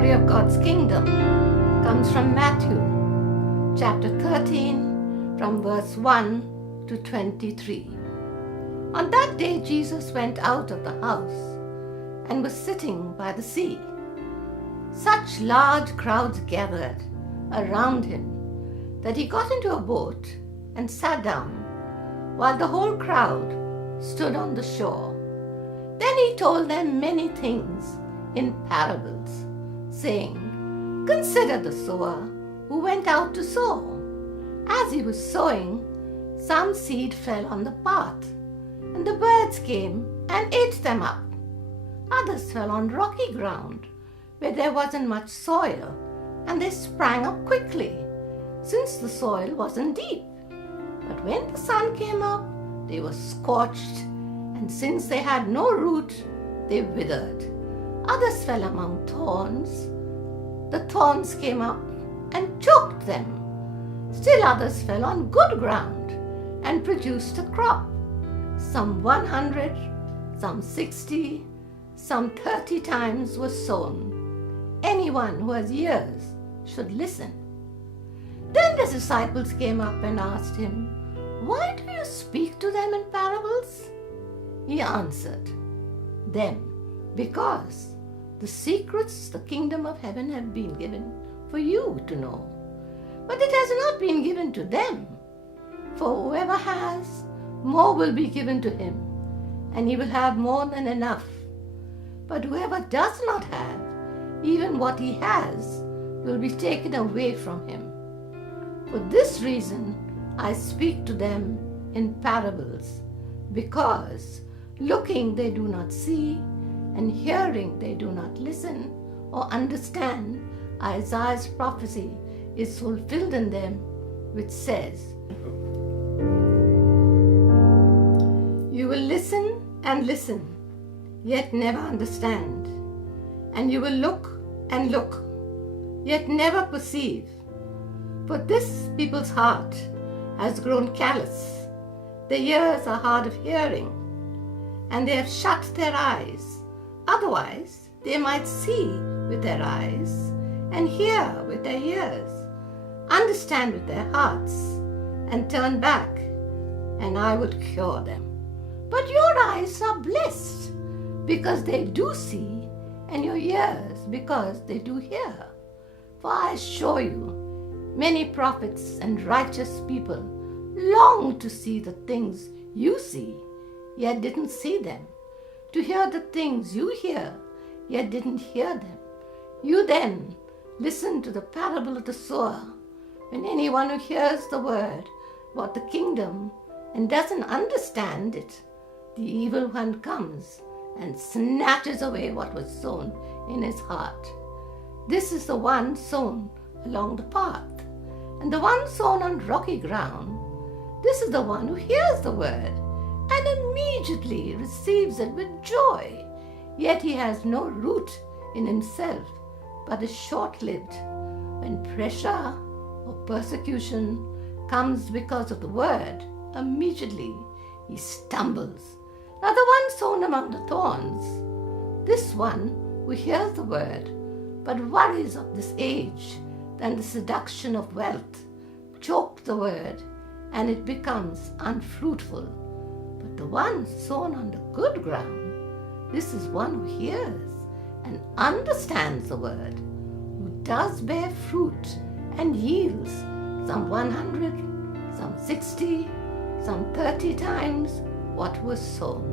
story of God's kingdom comes from Matthew chapter 13 from verse 1 to 23. On that day Jesus went out of the house and was sitting by the sea. Such large crowds gathered around him that he got into a boat and sat down while the whole crowd stood on the shore. Then he told them many things in parables, saying, "Consider the sower who went out to sow. As he was sowing, some seed fell on the path, and the birds came and ate them up. Others fell on rocky ground, where there wasn't much soil, and they sprang up quickly, since the soil wasn't deep. But when the sun came up, they were scorched, and since they had no root, they withered. Others fell among thorns. The thorns came up and choked them. Still others fell on good ground and produced a crop, some 100, some 60, some 30 times was sown. Anyone who has ears should listen." Then the disciples came up and asked him, "Why do you speak to them in parables?" He answered them, "Because the secrets of the kingdom of heaven have been given for you to know, but it has not been given to them. For whoever has, more will be given to him, and he will have more than enough. But whoever does not have, even what he has will be taken away from him. For this reason I speak to them in parables, because looking they do not see, and hearing they do not listen or understand. Isaiah's prophecy is fulfilled in them, which says, "You will listen and listen, yet never understand. And you will look and look, yet never perceive. For this people's heart has grown callous. Their ears are hard of hearing, and they have shut their eyes. Otherwise, they might see with their eyes, and hear with their ears, understand with their hearts, and turn back, and I would cure them. But your eyes are blessed, because they do see, and your ears because they do hear. For I assure you, many prophets and righteous people long to see the things you see, yet didn't see them, to hear the things you hear, yet didn't hear them. You then listen to the parable of the sower. When anyone who hears the word about the kingdom and doesn't understand it, the evil one comes and snatches away what was sown in his heart. This is the one sown along the path, and the one sown on rocky ground. This is the one who hears the word and immediately receives it with joy. Yet he has no root in himself, but is short-lived. When pressure or persecution comes because of the word, immediately he stumbles. Now the one sown among the thorns, this one who hears the word, but worries of this age and the seduction of wealth, choke the word, and it becomes unfruitful. But the one sown on the good ground, this is one who hears and understands the word, who does bear fruit and yields some 100, some 60, some 30 times what was sown."